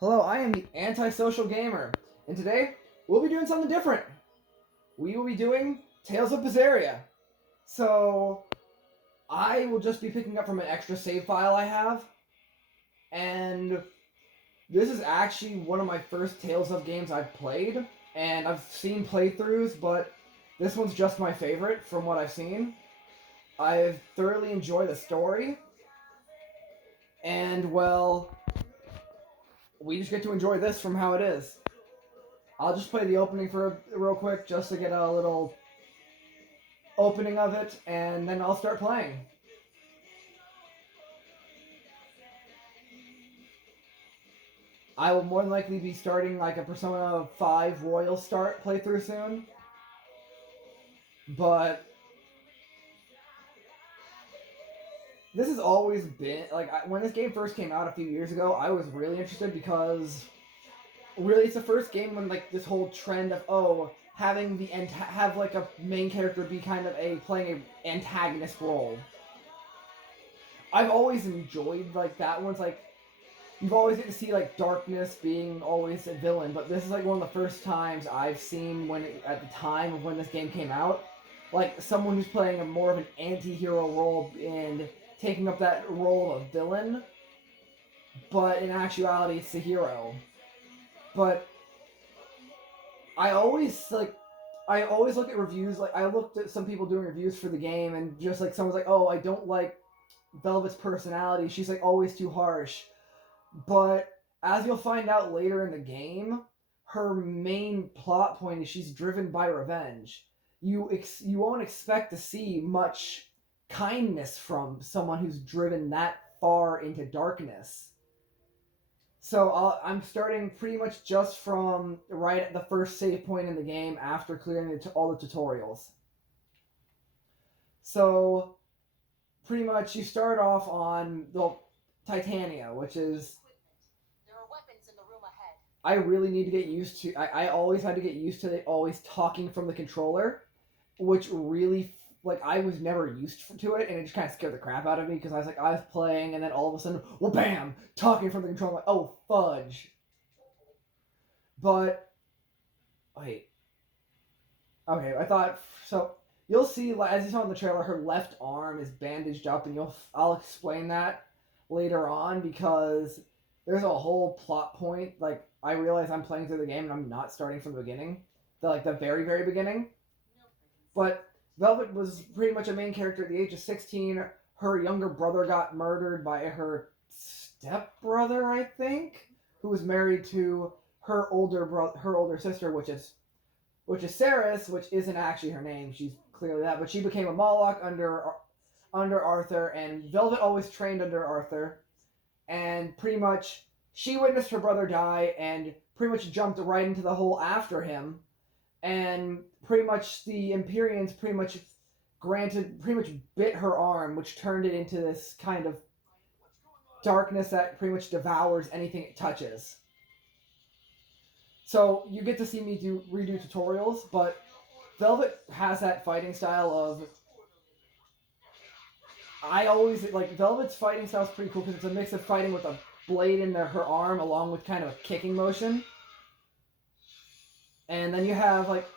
Hello, I am the Antisocial Gamer, and today we'll be doing something different. We will be doing Tales of Berseria. So, I will just be picking up from an extra save file I have, and this is actually one of my first Tales of games I've played, and I've seen playthroughs, but this one's just my favorite from what I've seen. I thoroughly enjoy the story, and well, we just get to enjoy this from how it is. I'll just play the opening for real quick just to get a little opening of it, and then I'll start playing. I will more than likely be starting like a Persona 5 Royal Start playthrough soon. But this has always been like when this game first came out a few years ago, I was really interested because really it's the first game when like this whole trend of having the have like a main character be kind of playing a antagonist role. I've always enjoyed like that one's like you've always get to see like darkness being always a villain, but this is like one of the first times I've seen at the time of when this game came out, like someone who's playing a more of an anti-hero role and taking up that role of villain, but in actuality it's the hero. But I always look at reviews, like I looked at some people doing reviews for the game and just like someone's like, "Oh, I don't like Velvet's personality. She's like always too harsh." But as you'll find out later in the game, her main plot point is she's driven by revenge. You won't expect to see much kindness from someone who's driven that far into darkness. So I'm starting pretty much just from right at the first save point in the game after clearing all the tutorials. So pretty much you start off on the Titania, which is I really need to get used to. I always had to get used to always talking from the controller, which really like I was never used to it, and it just kind of scared the crap out of me because I was playing, and then all of a sudden, well, bam, talking from the controller. Like, oh fudge! But wait, okay, I thought so. You'll see, as you saw in the trailer, her left arm is bandaged up, and I'll explain that later on because there's a whole plot point. Like I realize I'm playing through the game and I'm not starting from the beginning, the very very beginning. But Velvet was pretty much a main character at the age of 16. Her younger brother got murdered by her stepbrother, I think, who was married to her older sister, which is Ceres, which isn't actually her name. She's clearly that, but she became a Moloch under Arthur, and Velvet always trained under Arthur, and pretty much she witnessed her brother die and pretty much jumped right into the hole after him, and pretty much the Empyreans pretty much bit her arm, which turned it into this kind of darkness that pretty much devours anything it touches. So you get to see me redo tutorials, but Velvet has that fighting style of I always like Velvet's fighting style is pretty cool because it's a mix of fighting with a blade in her arm along with kind of a kicking motion. And then you have like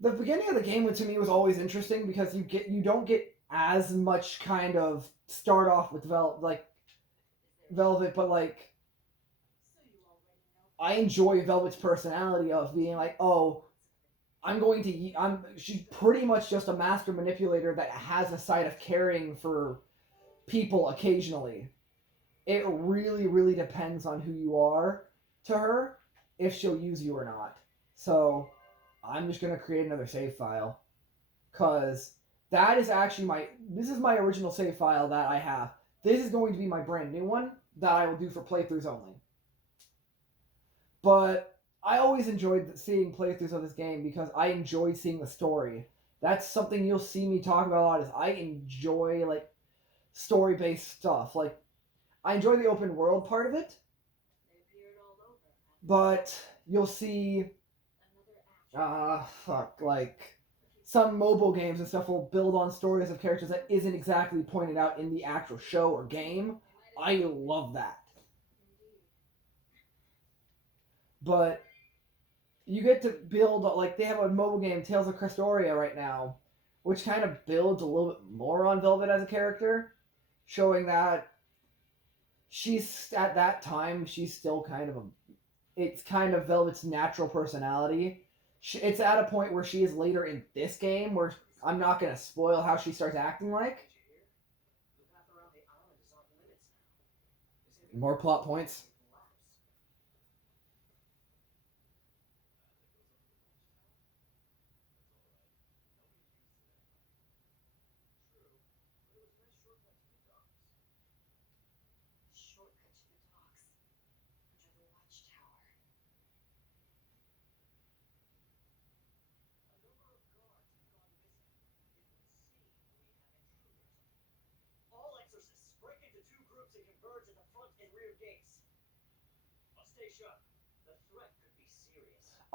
the beginning of the game to me was always interesting because you don't get as much kind of start off with Velvet, but like I enjoy Velvet's personality of being like, oh, she's pretty much just a master manipulator that has a side of caring for people occasionally. It really, really depends on who you are to her if she'll use you or not. So I'm just going to create another save file because that is actually this is my original save file that I have. This is going to be my brand new one that I will do for playthroughs only. But I always enjoyed seeing playthroughs of this game because I enjoyed seeing the story. That's something you'll see me talk about a lot is I enjoy like story-based stuff. Like I enjoy the open world part of it. But you'll see like some mobile games and stuff will build on stories of characters that isn't exactly pointed out in the actual show or game. I love that. but you get to build, like, they have a mobile game, Tales of Crestoria, right now, which kind of builds a little bit more on Velvet as a character, showing that she's, at that time, she's still kind of a, it's kind of Velvet's natural personality. It's at a point where she is later in this game, where I'm not going to spoil how she starts acting like. More plot points.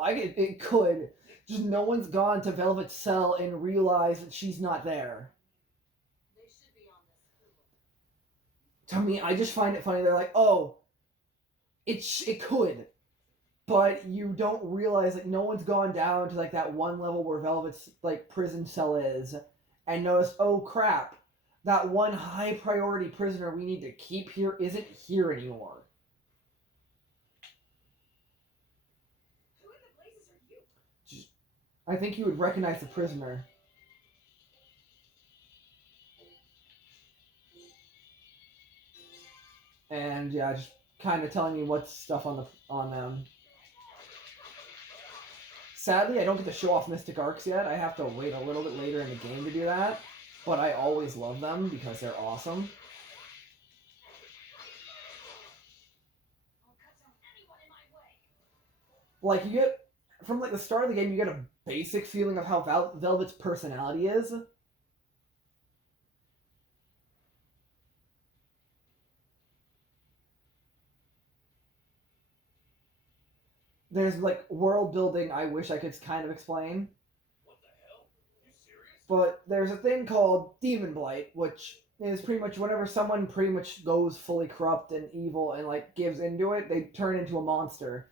It could. Just no one's gone to Velvet's cell and realized that she's not there. To me, I just find it funny. They're like, oh, it could, but you don't realize, like, no one's gone down to, like, that one level where Velvet's, like, prison cell is, and noticed, oh crap, that one high priority prisoner we need to keep here isn't here anymore. I think you would recognize the prisoner. And yeah, just kind of telling me what's stuff on them. Sadly, I don't get to show off Mystic Arcs yet. I have to wait a little bit later in the game to do that. But I always love them because they're awesome. Like, you get, from, like, the start of the game, you get a basic feeling of how Velvet's personality is. There's, like, world building I wish I could kind of explain. But there's a thing called Demon Blight, which is pretty much whenever someone pretty much goes fully corrupt and evil and, like, gives into it, they turn into a monster.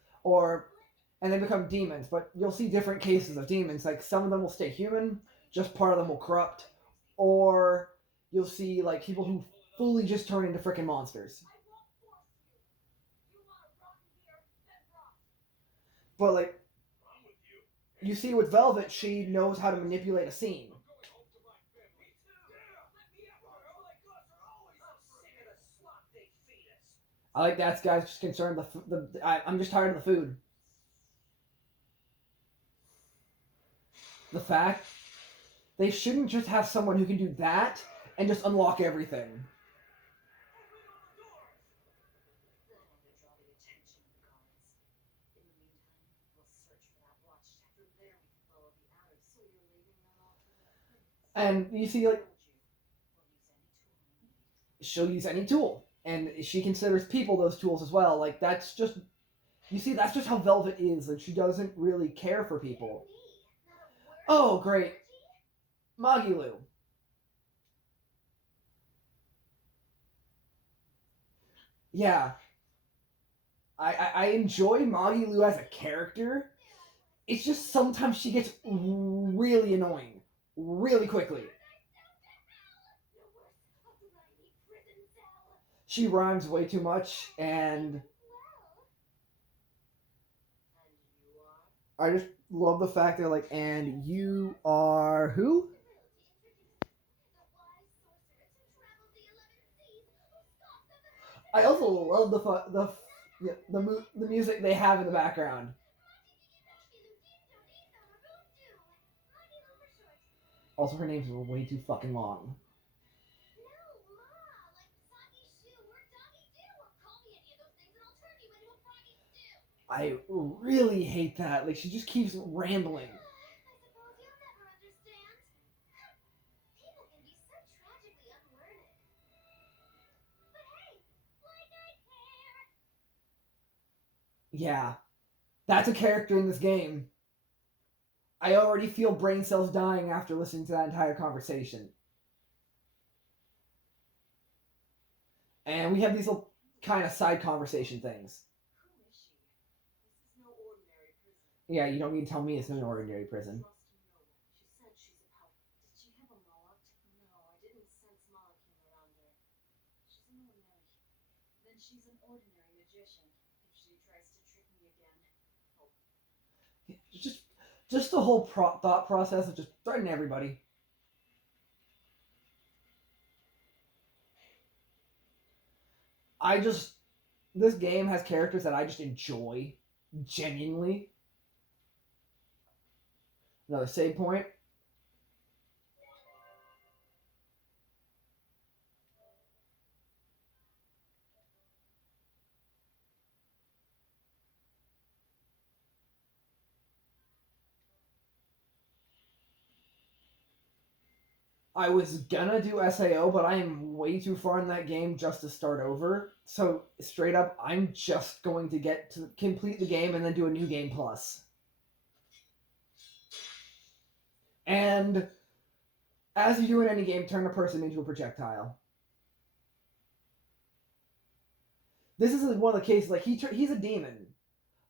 And they become demons. But you'll see different cases of demons. Like, some of them will stay human, just part of them will corrupt. Or you'll see, like, people who fully just turn into freaking monsters. But, like, you see with Velvet, she knows how to manipulate a scene. I like that guy's just concerned. I'm just tired of the food. The fact they shouldn't just have someone who can do that and just unlock everything. And you see, like, she'll use any tool, and she considers people those tools as well. Like, that's just, you see, that's just how Velvet is. Like, she doesn't really care for people. Oh, great, Magilu. Yeah, I enjoy Magilu as a character. It's just sometimes she gets really annoying, really quickly. She rhymes way too much, and I just love the fact they're like, and you are who? I also love the music they have in the background. Also, her name's way too fucking long. I really hate that. Like, she just keeps rambling. Yeah, that's a character in this game. I already feel brain cells dying after listening to that entire conversation. And we have these little kind of side conversation things. Yeah, you don't need to tell me it's not an ordinary prison. Just, just the whole thought process of just threatening everybody. I just this game has characters that I just enjoy genuinely. Another save point. I was gonna do SAO, but I am way too far in that game just to start over. So straight up, I'm just going to get to complete the game and then do a new game plus. And as you do in any game, turn a person into a projectile. This is one of the cases like he's a demon,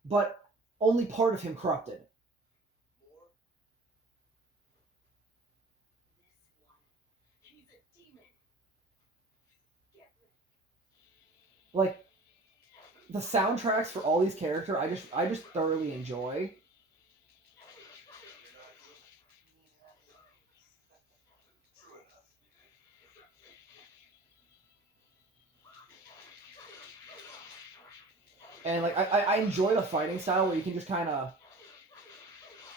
but only part of him corrupted. Like the soundtracks for all these characters, I just thoroughly enjoy. And like I enjoy the fighting style where you can just kind of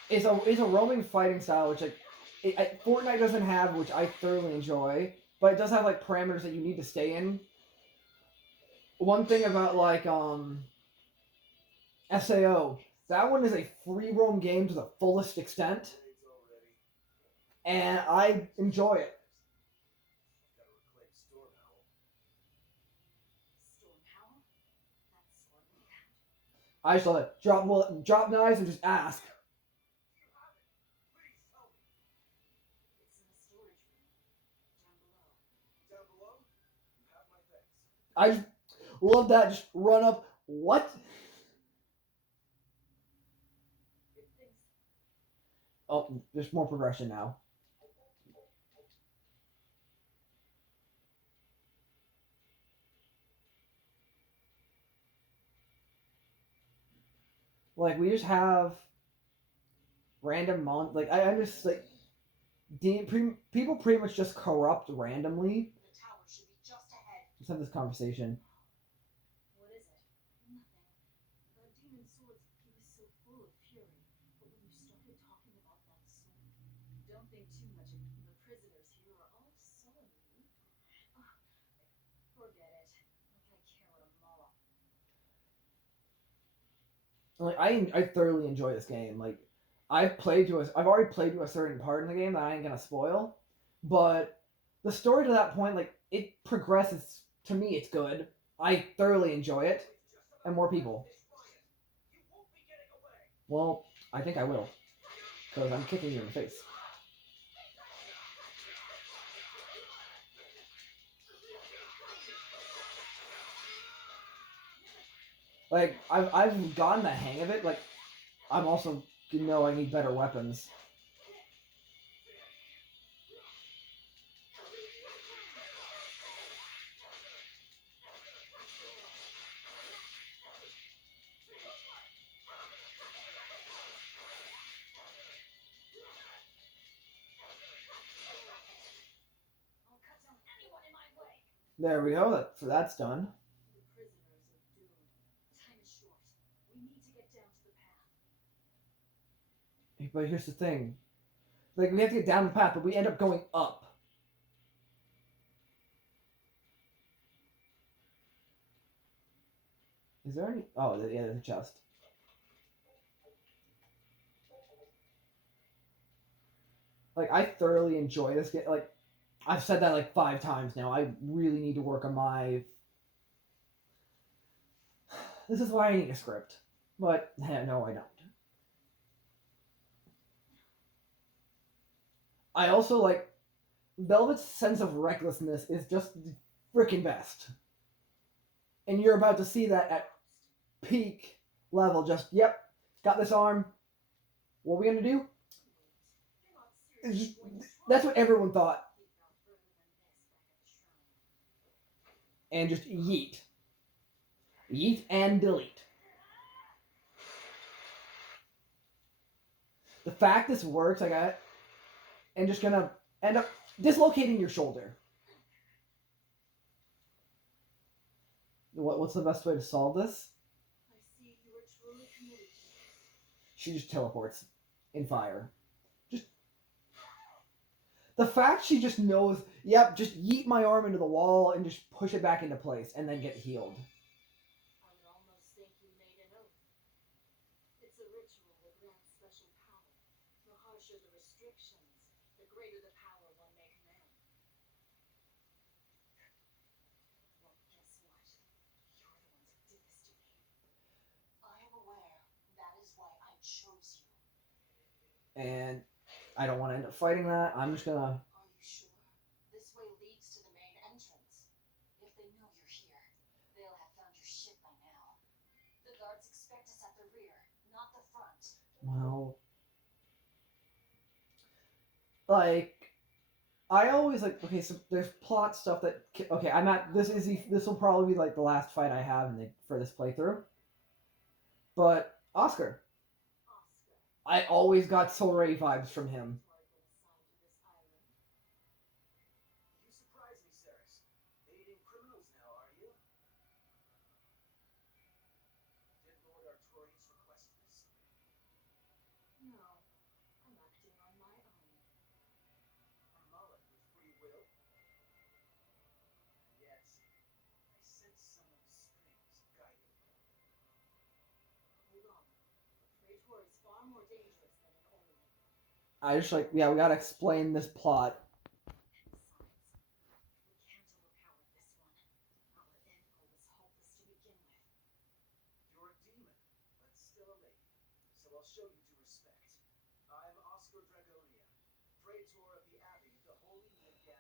it's a roaming fighting style which like Fortnite doesn't have, which I thoroughly enjoy, but it does have like parameters that you need to stay in. One thing about like SAO, that one is a free roam game to the fullest extent, and I enjoy it. I just love it. Drop knives and just ask. I just love that. Just run up. What? Oh, there's more progression now. Like we just have random like I'm just like people pretty much just corrupt randomly. Let's have this conversation. Like I thoroughly enjoy this game. Like I've already played to a certain part in the game that I ain't gonna spoil, but the story to that point, like it progresses. To me, it's good. I thoroughly enjoy it, and more people. Well, I think I will, because I'm kicking you in the face. Like I've gotten the hang of it. Like I'm also I need better weapons. There we go. That's done. But here's the thing. Like we have to get down the path, but we end up going up. Is there any? Oh, yeah, there's a chest. Like I thoroughly enjoy this game. Like I've said that like 5 times now. I really need to work on my. This is why I need a script, but no, I don't. I also like Velvet's sense of recklessness is just the freaking best, and you're about to see that at peak level. Just yep, got this arm. What are we gonna do? Just, that's what everyone thought. And just yeet. Yeet and delete. The fact this works, I got, and just gonna end up dislocating your shoulder. What's the best way to solve this? She just teleports in fire. Just the fact she just knows, yep, just yeet my arm into the wall and just push it back into place and then get healed. And I don't want to end up fighting that. I'm just gonna. Well, like I always like. Okay, so there's plot stuff that. Okay, I'm not. This will probably be like the last fight I have for this playthrough. But Oscar, I always got Soul Ray vibes from him. I just like, yeah, we gotta explain this plot.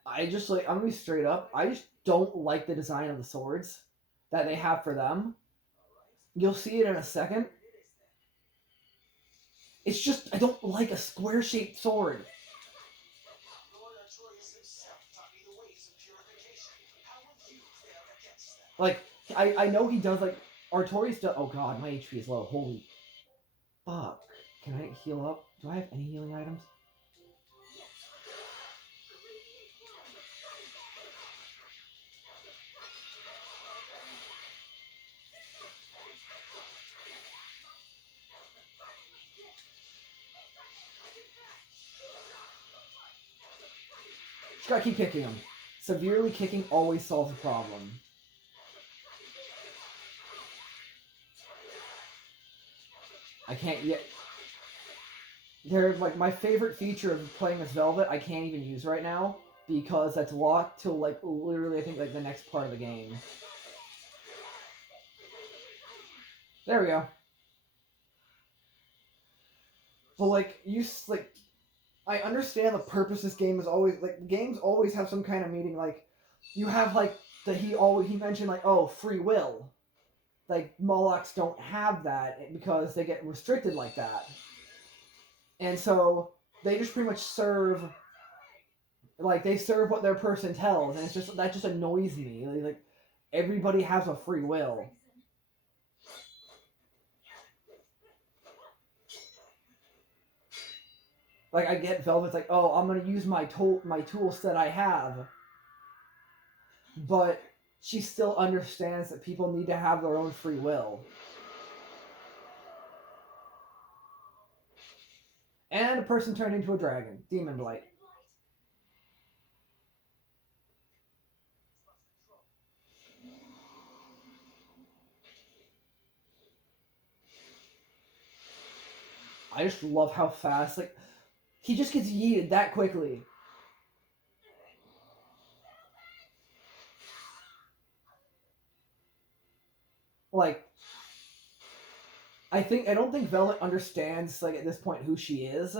I just like, I'm gonna be straight up. I just don't like the design of the swords that they have for them. You'll see it in a second. It's just, I don't like a square shaped sword. Like, I know he does, like, Artorias does. Oh god, my HP is low. Holy fuck. Can I heal up? Do I have any healing items? Just gotta keep kicking him. Severely kicking always solves a problem. I can't yet. They're like my favorite feature of playing as Velvet. I can't even use right now because that's locked till like literally I think like the next part of the game. There we go. But like you like, I understand the purpose this game is always like games always have some kind of meaning. Like you have like he mentioned like, oh, free will. Like Molochs don't have that because they get restricted like that, and so they just pretty much serve. Like they serve what their person tells, and it's just that just annoys me. Like everybody has a free will. Like I get Velvet's like, oh, I'm gonna use my tools that I have, but she still understands that people need to have their own free will. And a person turned into a dragon, Demon Blight. I just love how fast, like, he just gets yeeted that quickly. Like, I don't think Velvet understands, like, at this point who she is,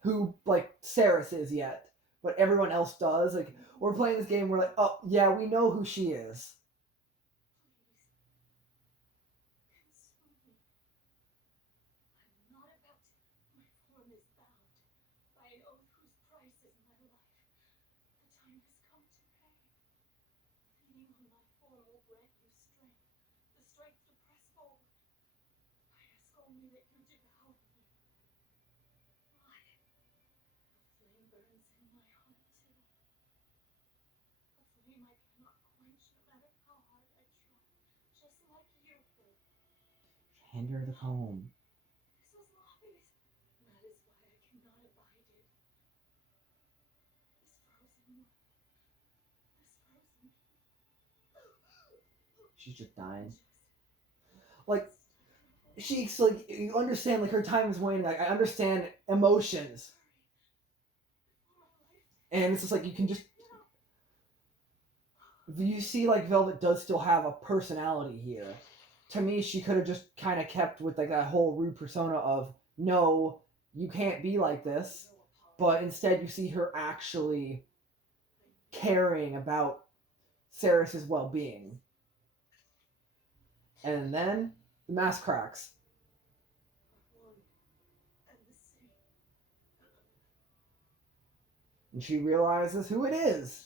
who, like, Saris is yet, but everyone else does. Like, we're playing this game, we're like, oh, yeah, we know who she is. Hand her the comb. She's just dying. Like, she's like, you understand, like, her time is waning. Like, I understand emotions. And it's just like, you can just. You see, like, Velvet does still have a personality here. To me, she could have just kind of kept with, like, that whole rude persona of, no, you can't be like this. But instead, you see her actually caring about Ceres's well being. And then the mask cracks. And she realizes who it is.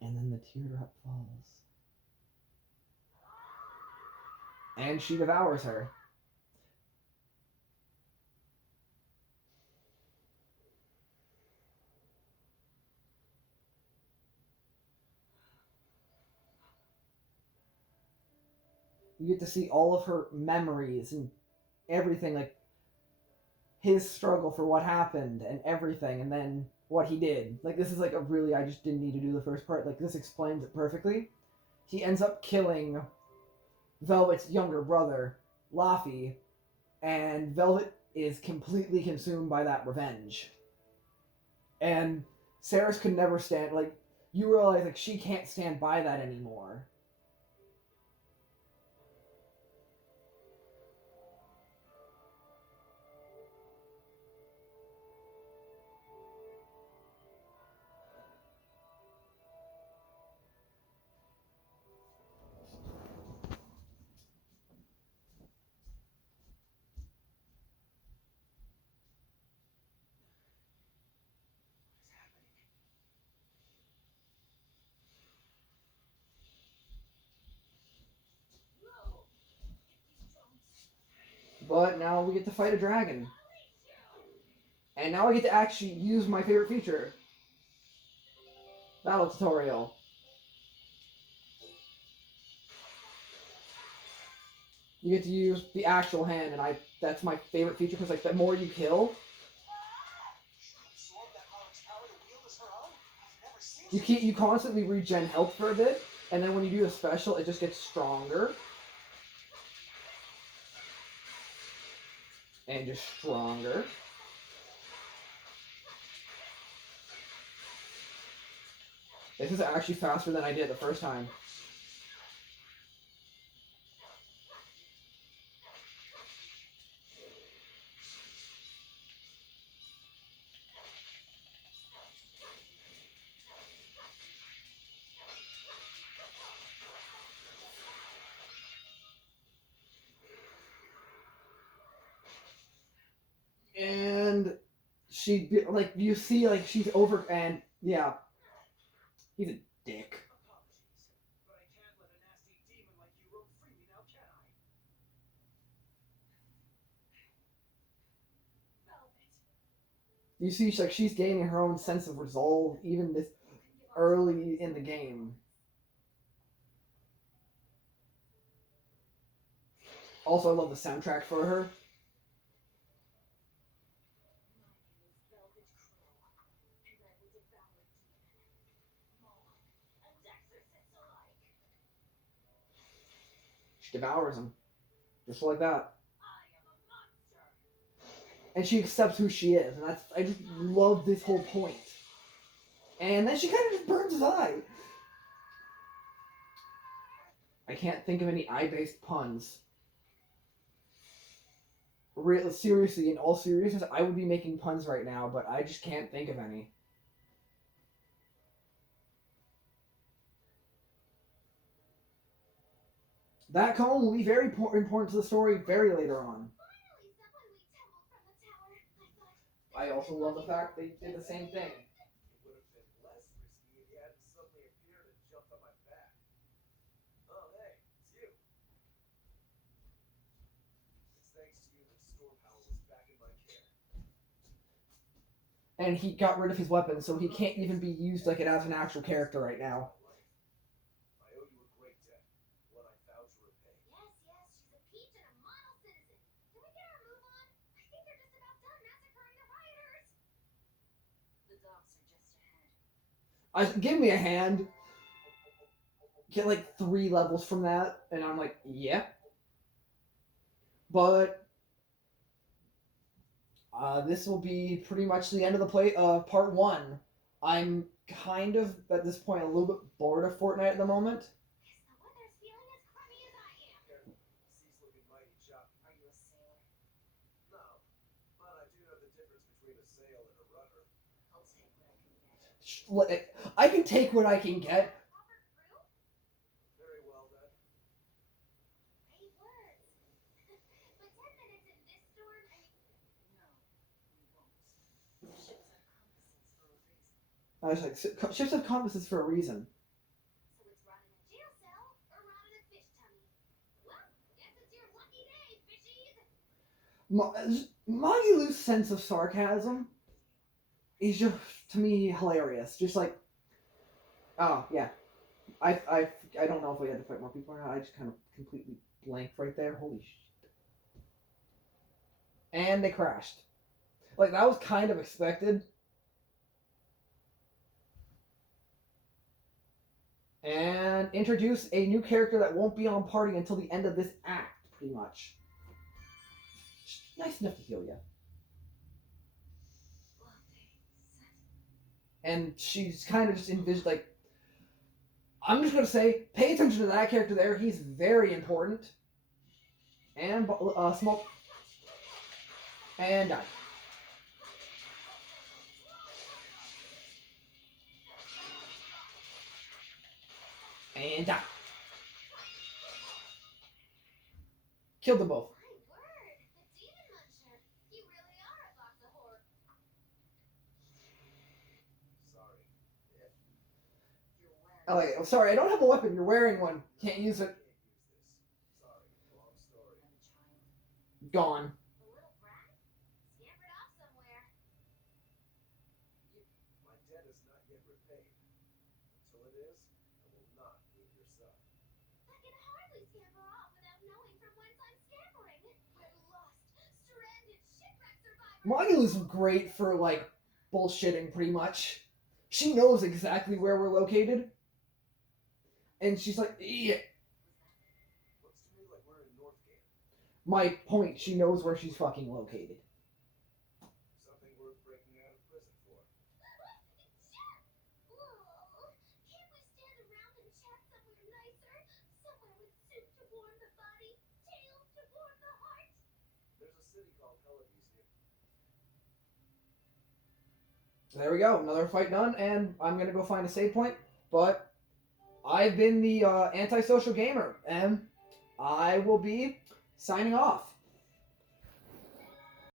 And then the teardrop falls. And she devours her. You get to see all of her memories and everything, like his struggle for what happened and everything, and then what he did. Like, this is like a really, I just didn't need to do the first part. Like, this explains it perfectly. He ends up killing Velvet's younger brother, Laffy, and Velvet is completely consumed by that revenge. And Ceres could never stand, like, you realize, like, she can't stand by that anymore. But now we get to fight a dragon. And now I get to actually use my favorite feature. Battle tutorial. You get to use the actual hand, and that's my favorite feature, because, like, the more you kill, you constantly regen health for a bit, and then when you do a special, it just gets stronger. And just stronger. This is actually faster than I did the first time. And she, like, you see, like, she's over, and yeah, he's a dick. You see, like, she's gaining her own sense of resolve even this early in the game. Also, I love the soundtrack for her. She devours him, just like that. And she accepts who she is, and I just love this whole point. And then she kind of just burns his eye. I can't think of any eye-based puns. Seriously, in all seriousness, I would be making puns right now, but I just can't think of any. That cone will be very important to the story very later on. I also love the fact they did the same thing. And he got rid of his weapon, so he can't even be used like it as an actual character right now. Give me a hand. Get like 3 levels from that, and I'm like, yeah. But this will be pretty much the end of the part 1. I'm kind of at this point a little bit bored of Fortnite at the moment. I can take what I can get. I was like, ships have compasses for a reason. Magilu's sense of sarcasm is just, to me, hilarious. Just like, oh, yeah. I don't know if we had to fight more people or not. I just kind of completely blanked right there. Holy shit. And they crashed. Like, that was kind of expected. And introduce a new character that won't be on party until the end of this act, pretty much. Nice enough to heal you. And she's kind of just envisioned, like, I'm just gonna say, pay attention to that character there. He's very important. And smoke. And die. And die. Killed them both. Oh, sorry, I don't have a weapon. You're wearing one. Can't use it. Gone. Magula's great for, like, bullshitting, pretty much. She knows exactly where we're located. And she's like, yeah. My point, she knows where she's fucking located. Something worth breaking out of prison for. Can't we stand around and chat somewhere nicer? Somewhere with soup to warm the body, tales to warm the heart? There's a city called Helides here. There we go, another fight done, and I'm gonna go find a save point, but I've been the antisocial gamer, and I will be signing off.